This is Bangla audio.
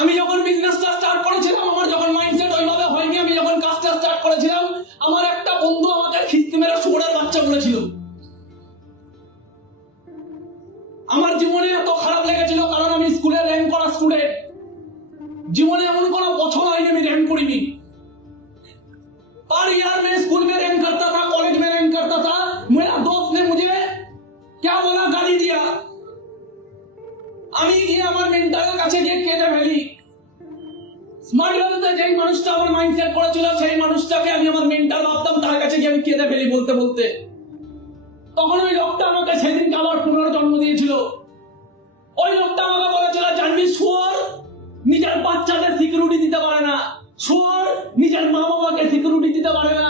আমি যখন বিজনেসটা স্টার্ট করেছিলাম, আমার যখন মাইন্ডসেট ওইভাবে হয়নি, আমি যখন কাজটা স্টার্ট করেছিলাম, আমার একটা বন্ধু আমাকে খিস্তি মেরে শুয়োরের বাচ্চা বলেছিল। আমার জীবনে এত খারাপ লেগেছিল, কারণ আমি স্কুলে র্যাঙ্ক করা স্টুডেন্ট। জীবনে এমন কোনো বছর হয়নি আমি র্যাঙ্ক করিনি। पर यार मैं स्कूल में रैंक करता था, कॉलेज में रैंक करता था। मेरा दोस्त ने मुझे क्या बोला, गाली दिया। আমি গিয়ে আমার মেন্টারের কাছে গিয়ে কেঁদে ফেলি। স্মার্ট ভ্যালুতে যেই মানুষটা আমার মাইন্ডসেট করেছিল, সেই মানুষটাকে আমি আমার মেন্টার ভাবতাম, তার কাছে গিয়ে আমি কেঁদে ফেলি বলতে বলতে। তখন ওই লোকটা আমাকে সেদিনকে আবার পুনর্জন্ম দিয়েছিল। ওই লোকটা আমাকে বলেছিল, জানবি শুয়োর নিজের বাচ্চাদের সিকিউরিটি দিতে পারে না, শুয়োর নিজের মা বাবাকে সিকিউরিটি দিতে পারে না,